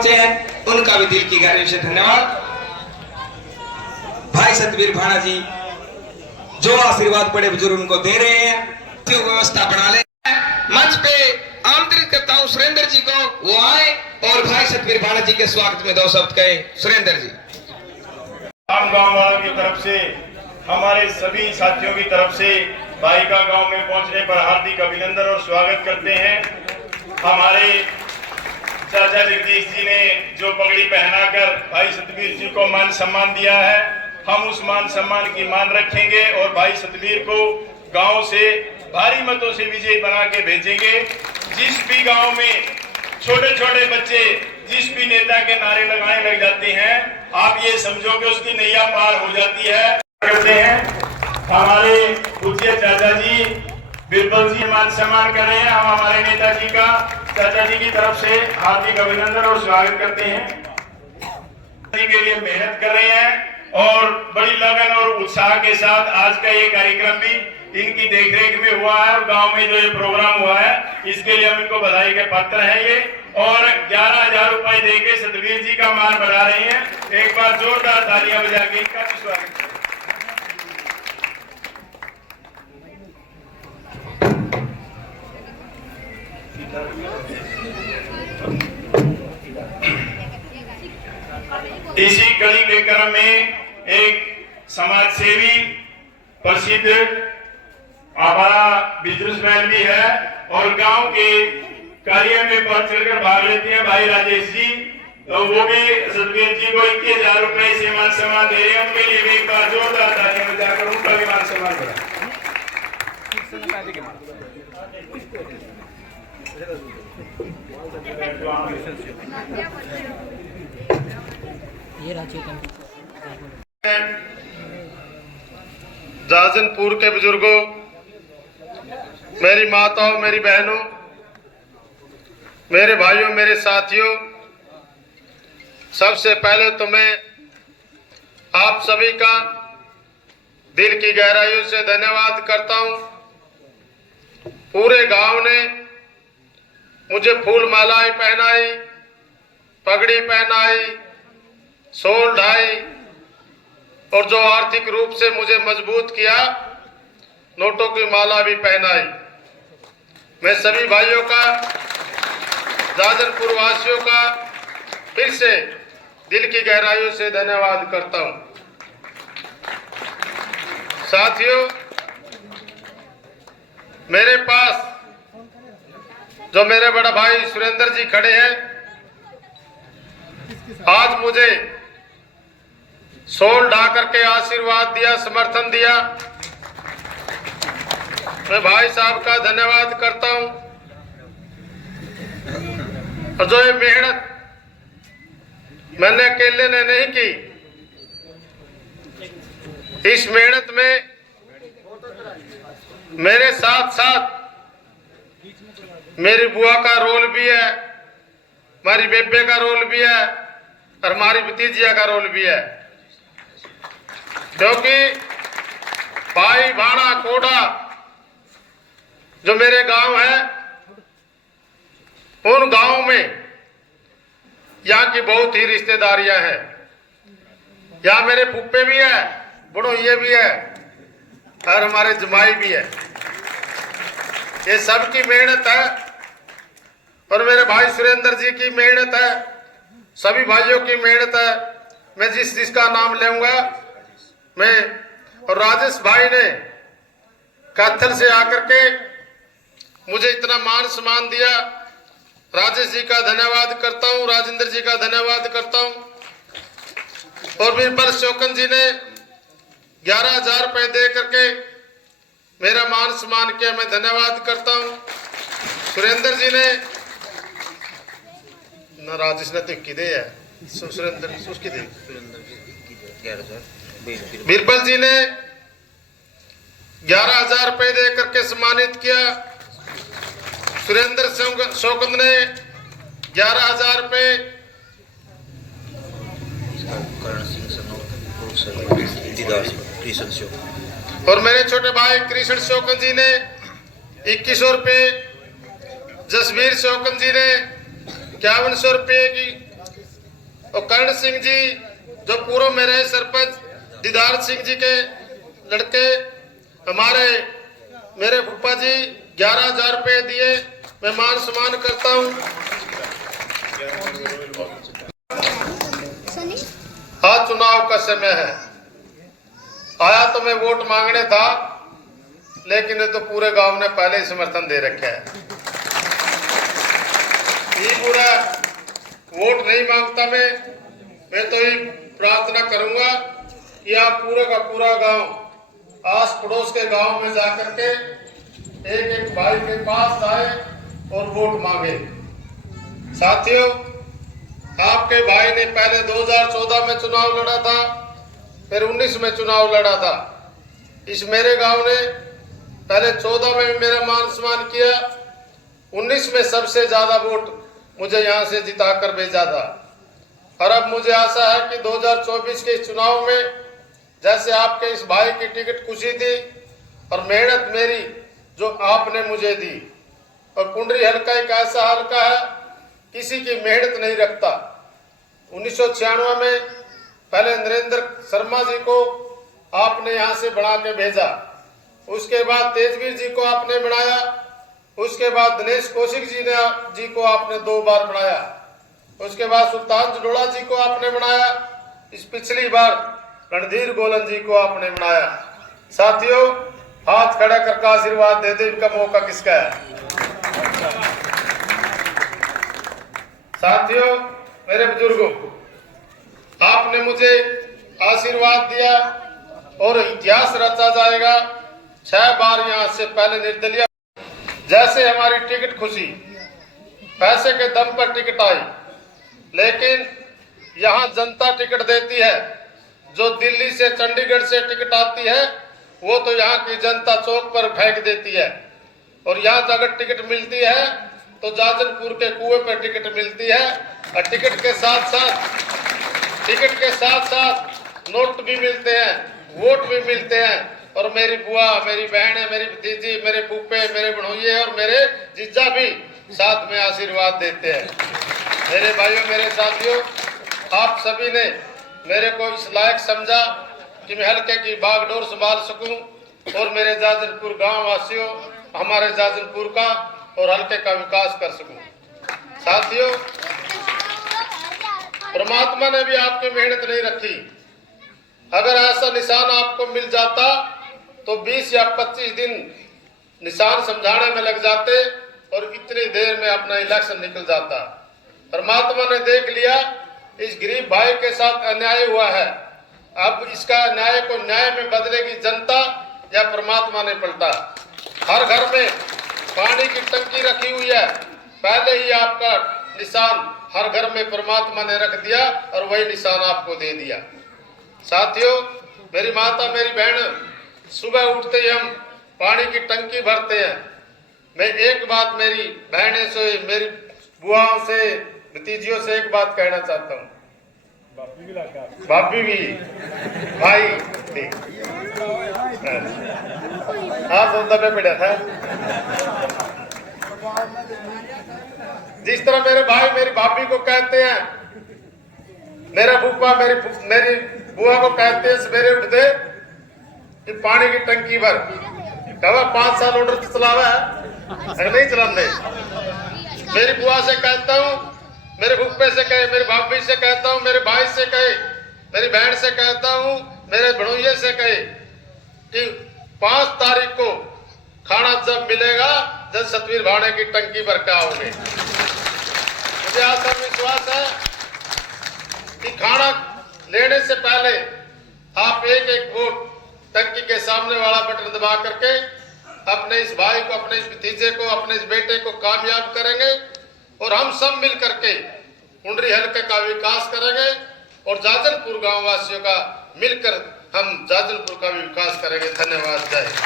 पहुंचे हैं उनका भी दिल की गहराइयों से धन्यवाद। भाई सतवीर भाणा जी जो आशीर्वाद बड़े बुजुर्ग उनको दे रहे हैं, व्यवस्था बना ले। मंच पे आमंत्रित करता हूं सुरेंद्र जी को, वो आए और भाई सतवीर भाणा जी के स्वागत में 2 शब्द कहे। सुरेंद्र जी। हम गांव वालों की तरफ से, हमारे सभी साथियों की तरफ से भाई का गांव में पहुंचने पर हार्दिक अभिनंदन और स्वागत करते हैं। हमारे चाचा जगदीश जी ने जो पगड़ी पहनाकर भाई सतवीर जी को मान सम्मान दिया है, हम उस मान सम्मान की मान रखेंगे और भाई सतवीर को गांव से भारी मतों से विजयी बना के भेजेंगे। जिस भी गांव में छोटे छोटे बच्चे जिस भी नेता के नारे लगाने लग जाते हैं, आप ये समझो कि उसकी नैया पार हो जाती है। करते हैं हमारे पूज्य चाचा जी बिरबल जी मान सम्मान कर रहे हैं। हम हमारे नेताजी का चाचा जी की तरफ से हार्दिक अभिनंदन और स्वागत करते हैं। के लिए मेहनत कर रहे हैं और बड़ी लगन और उत्साह के साथ आज का ये कार्यक्रम भी इनकी देखरेख में हुआ है और गांव में जो ये प्रोग्राम हुआ है इसके लिए हम इनको बधाई के पात्र हैं। ये और 11,000 रुपए देके सतवीर जी का मान बढ़ा रहे हैं। एक बार जोरदार तालियां बजा के इनका भी स्वागत करें। इसी कड़ी के क्रम में एक समाज सेवी प्रसिद्ध हमारा बिजनेसमैन भी है और गांव के कार्य में बढ़ चढ़कर भाग लेते हैं भाई राजेश जी, तो वो भी सतवीर जी को 21,000 रुपए से मान सम्मान दे रहे हैं। उनके लिए भी एक बार जोरदार तालियां बजाकर उनका भी मान सम्मान करें। जाजनपुर के बुजुर्गों, मेरी माताओं, मेरी बहनों, मेरे भाइयों, मेरे साथियों, सबसे पहले तो मैं आप सभी का दिल की गहराइयों से धन्यवाद करता हूं। पूरे गांव ने मुझे फूल मालाएं पहनाई, पगड़ी पहनाई, सोल ढाई और जो आर्थिक रूप से मुझे मजबूत किया, नोटों की माला भी पहनाई। मैं सभी भाइयों का, जाजनपुर वासियों का फिर से दिल की गहराइयों से धन्यवाद करता हूं। साथियों, मेरे पास जो मेरे बड़ा भाई सुरेंद्र जी खड़े हैं, आज मुझे सोल ढा करके आशीर्वाद दिया, समर्थन दिया। मैं भाई साहब का धन्यवाद करता हूं। और जो ये मेहनत मैंने अकेले ने नहीं की, इस मेहनत में मेरे साथ साथ मेरी बुआ का रोल भी है, हमारी बेबे का रोल भी है और हमारी भतीजिया का रोल भी है। क्योंकि भाई भाणा कोडा जो मेरे गांव है, उन गांव में यहाँ की बहुत ही रिश्तेदारियां हैं। यहाँ मेरे फूफे भी है, बुढ़ोइये भी है और हमारे जमाई भी है। ये सबकी मेहनत है और मेरे भाई सुरेंद्र जी की मेहनत है, सभी भाइयों की मेहनत है। मैं जिसका नाम लूंगा मैं, और राजेश भाई ने कैथल से आकर के मुझे इतना मान सम्मान दिया, राजेश जी का धन्यवाद करता हूं, राजेंद्र जी का धन्यवाद करता हूं। और बिरबल शोकन जी ने 11,000 रुपए दे करके मेरा मान सम्मान किया, मैं धन्यवाद करता हूं। सुरेंद्र जी ने ना, राजेश ने तो की दे है, सुरेंद्र उसकी दे। बिरबल जी ने 11,000 रुपए दे करके सम्मानित किया। सुरेंद्र शोकंद ने 11,000 रुपए, और मेरे छोटे भाई कृष्ण शोकंद जी ने 2100 रुपए, जसवीर शोकंद जी ने 5100 रुपए की और कर्ण सिंह जी जो पूर्व में रहे सरपंच, दीदार सिंह जी के लड़के, हमारे मेरे फूफा जी 11,000 रुपए दिए। मैं मान सम्मान करता हूँ। आज चुनाव का समय है। आया तो मैं वोट मांगने था, लेकिन ये तो पूरे गांव ने पहले ही समर्थन दे रखा है। ये पूरा वोट नहीं मांगता मैं तो ये प्रार्थना करूंगा कि आप पूरे का पूरा गांव आस पड़ोस के गांव में जाकर के एक एक भाई के पास आए और वोट मांगे। साथियों, आपके भाई ने पहले 2014 में चुनाव लड़ा था, फिर 19 में चुनाव लड़ा था। इस मेरे गांव ने पहले 14 में मेरा मान सम्मान किया, 19 में सबसे ज्यादा वोट मुझे यहां से जिताकर भेजा था। और अब मुझे आशा है कि 2024 के चुनाव में जैसे आपके इस भाई की टिकट खुशी थी और मेहनत मेरी जो आपने मुझे दी, और कुंडरी हल्का एक ऐसा हल्का है किसी की मेहनत नहीं रखता। 1996 में पहले नरेंद्र शर्मा जी को आपने यहाँ से बना के भेजा, उसके बाद तेजवीर जी को आपने बनाया, उसके बाद दिनेश कौशिक जी को आपने 2 बार बनाया, उसके बाद सुल्तान जडोला जी को आपने बनाया, इस पिछली बार रणधीर गोलन जी को आपने बनाया। साथियों, हाथ खड़ा करके आशीर्वाद दे दे, इनका मौका किसका है। साथियों, मेरे बुजुर्गों, आपने मुझे आशीर्वाद दिया और इतिहास रचा जाएगा। 6 बार यहाँ से पहले निर्दलीय, जैसे हमारी टिकट खुशी पैसे के दम पर टिकट आई, लेकिन यहाँ जनता टिकट देती है। जो दिल्ली से चंडीगढ़ से टिकट आती है वो तो यहाँ की जनता चौक पर फेंक देती है, और यहाँ अगर टिकट मिलती है तो जाजनपुर के कुएं पर टिकट मिलती है। और टिकट के साथ साथ नोट भी मिलते हैं, वोट भी मिलते हैं। और मेरी बुआ, मेरी बहन, मेरी भतीजी, मेरे फूफे, मेरे भणोइये और मेरे जीजा भी साथ में आशीर्वाद देते हैं। मेरे भाइयों, मेरे साथियों, आप सभी ने मेरे को इस लायक समझा कि मैं हल्के की बागडोर संभाल सकूं और मेरे जाजनपुर गांव वासियों, हमारे जाजनपुर का और हल्के का विकास कर सकूं। साथियों, परमात्मा ने भी आपकी मेहनत नहीं रखी। अगर ऐसा निशान आपको मिल जाता तो 20 या 25 दिन निशान समझाने में लग जाते और इतनी देर में अपना इलेक्शन निकल जाता। परमात्मा ने देख लिया इस गरीब भाई के साथ अन्याय हुआ है, अब इसका न्याय को न्याय में बदलेगी जनता या परमात्मा ने पलटा। हर घर में पानी की टंकी रखी हुई है, पहले ही आपका निशान हर घर में परमात्मा ने रख दिया और वही निशान आपको दे दिया। साथियों, मेरी माता, मेरी बहन, सुबह उठते ही हम पानी की टंकी भरते हैं। मैं एक बात मेरी बहने से, मेरी बुआओं से, भतीजियों से एक बात कहना चाहता हूँ। भाभी भी भाई ठीक हाँ सौदा पे पड़ा था। जिस तरह मेरे भाई मेरी भाभी को कहते हैं, मेरा फूफा मेरी बुआ को कहते हैं सवेरे उठते कि पानी की टंकी भर, कहा 5 साल ऑर्डर चलावा है नहीं चलाते। मेरी बुआ से कहता हूँ, मेरे फूफे से कहे, मेरी भाभी से कहता हूँ, मेरे भाई से कहे, मेरी बहन से कहता हूँ, मेरे भणोइये से कहे कि 5 तारीख को खाना जब मिलेगा जब सतवीर भाने की टंकी भर के आओगे। मुझे आशा विश्वास है कि खाना लेने से पहले आप एक एक वोट टंकी के सामने वाला बटन दबा करके अपने इस भाई को, अपने इस भतीजे को, अपने इस बेटे को कामयाब करेंगे और हम सब मिल करके कुंडरी हल्के का विकास करेंगे और जाजनपुर गांव वासियों का मिलकर हम जाजनपुर का भी विकास करेंगे। धन्यवाद। जय हिंद।